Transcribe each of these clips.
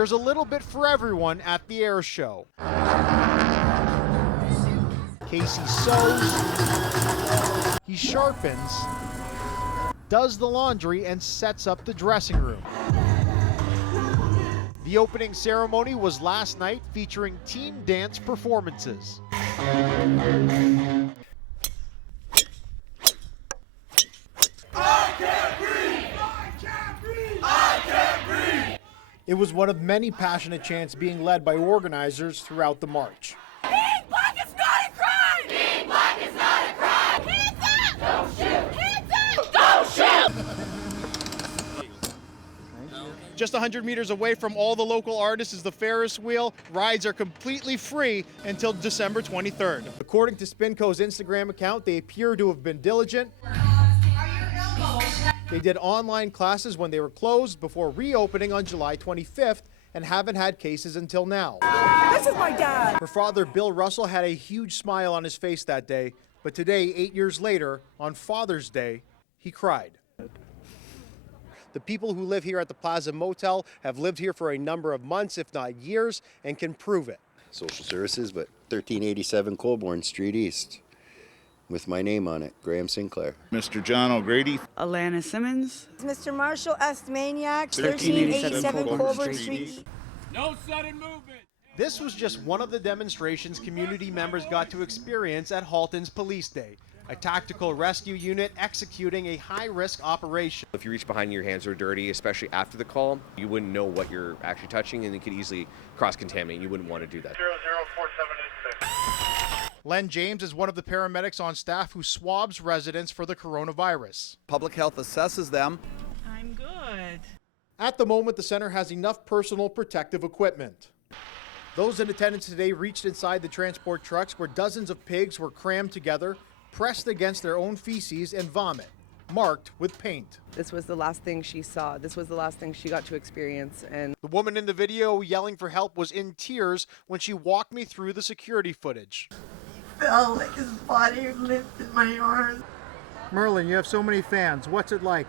There's a little bit for everyone at the air show. Casey sews, he sharpens, does the laundry, and sets up the dressing room. The opening ceremony was last night, featuring team dance performances. It was one of many passionate chants being led by organizers throughout the march. Being black is not a crime! Being black is not a crime! Hands up! Don't shoot! Hands up! Don't shoot! Just 100 meters away from all the local artists is the Ferris wheel. Rides are completely free until December 23rd. According to Spinco's Instagram account, they appear to have been diligent. They did online classes when they were closed before reopening on July 25th and haven't had cases until now. This is my dad! Her father, Bill Russell, had a huge smile on his face that day, but today, 8 years later, on Father's Day, he cried. The people who live here at the Plaza Motel have lived here for a number of months, if not years, and can prove it. Social services, but 1387 Colborne Street East. With my name on it, Graham Sinclair. Mr. John O'Grady. Alana Simmons. Mr. Marshall S. Maniac, 1387 Colborne Street. No sudden movement. This was just one of the demonstrations community members got to experience at Halton's Police Day, a tactical rescue unit executing a high-risk operation. If you reach behind, your hands are dirty, especially after the call, you wouldn't know what you're actually touching, and it could easily cross-contaminate. You wouldn't want to do that. 004786. Len James is one of the paramedics on staff who swabs residents for the coronavirus. Public health assesses them. I'm good. At the moment, the center has enough personal protective equipment. Those in attendance today reached inside the transport trucks where dozens of pigs were crammed together, pressed against their own feces and vomit, marked with paint. This was the last thing she saw. This was the last thing she got to experience. And the woman in the video yelling for help was in tears when she walked me through the security footage. Felt like his body lived in my arms. Merlin, you have so many fans. What's it like?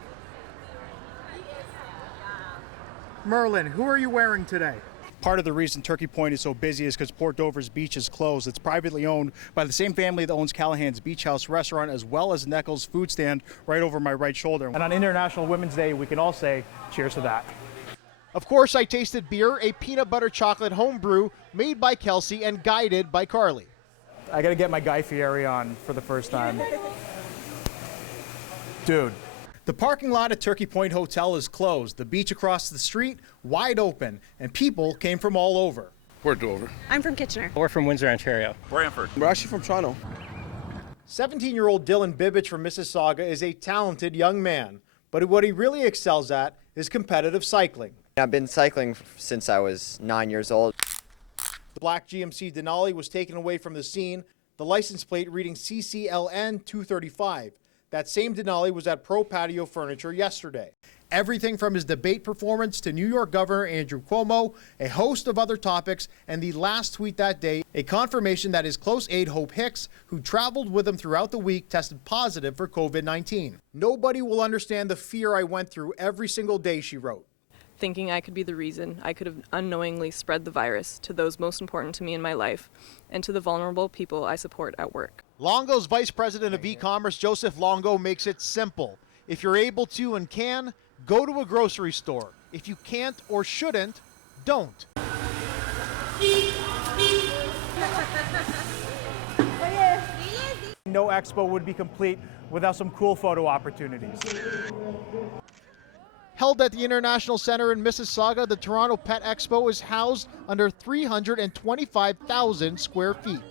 Merlin, who are you wearing today? Part of the reason Turkey Point is so busy is because Port Dover's beach is closed. It's privately owned by the same family that owns Callahan's Beach House restaurant as well as Neckel's food stand right over my right shoulder. And on International Women's Day, we can all say cheers to that. Of course, I tasted beer, a peanut butter chocolate homebrew made by Kelsey and guided by Carly. I gotta get my Guy Fieri on for the first time. Dude. The parking lot at Turkey Point Hotel is closed. The beach across the street, wide open, and people came from all over. We're Dover. I'm from Kitchener. We're from Windsor, Ontario. Brantford. We're actually from Toronto. 17-year-old Dylan Bibbich from Mississauga is a talented young man, but what he really excels at is competitive cycling. I've been cycling since I was 9 years old. The black GMC Denali was taken away from the scene, the license plate reading CCLN 235. That same Denali was at Pro Patio Furniture yesterday. Everything from his debate performance to New York Governor Andrew Cuomo, a host of other topics, and the last tweet that day, a confirmation that his close aide Hope Hicks, who traveled with him throughout the week, tested positive for COVID-19. Nobody will understand the fear I went through every single day, she wrote. Thinking I could be the reason I could have unknowingly spread the virus to those most important to me in my life and to the vulnerable people I support at work. Longo's Vice President of E-commerce, Joseph Longo, makes it simple. If you're able to and can, go to a grocery store. If you can't or shouldn't, don't. No expo would be complete without some cool photo opportunities. Held at the International Center in Mississauga, the Toronto Pet Expo is housed under 325,000 square feet.